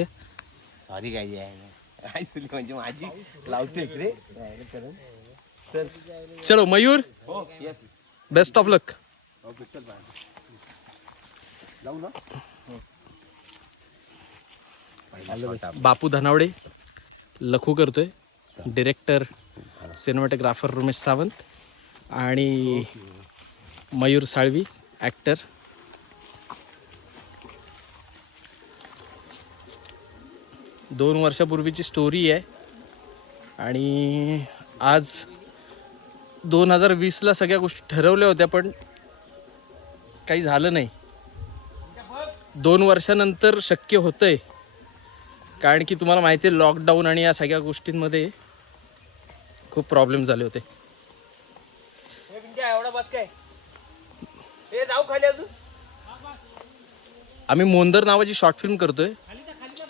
Sorry काय आहे म्हणजे माझी लावतेस रे. चलो मयूर, हो यस बेस्ट ऑफ लक. लावू ना. बापू धनावडे लखू करतोय, डिरेक्टर सिनेमॅटोग्राफर रमेश सावंत आणि मयूर साळवी ॲक्टर. दोन वर्षापूर्वीची स्टोरी आहे आणि आज 2020ला सगळ्या गोष्टी ठरवल्या होत्या पण काही झालं नाही. 2 वर्षानंतर शक्य होतंय कारण की तुम्हाला माहिती आहे लॉकडाऊन आणि या सगळ्या गोष्टींमध्ये खूप प्रॉब्लेम झाले होते. आम्ही मोंदर नावाची शॉर्ट फिल्म करतोय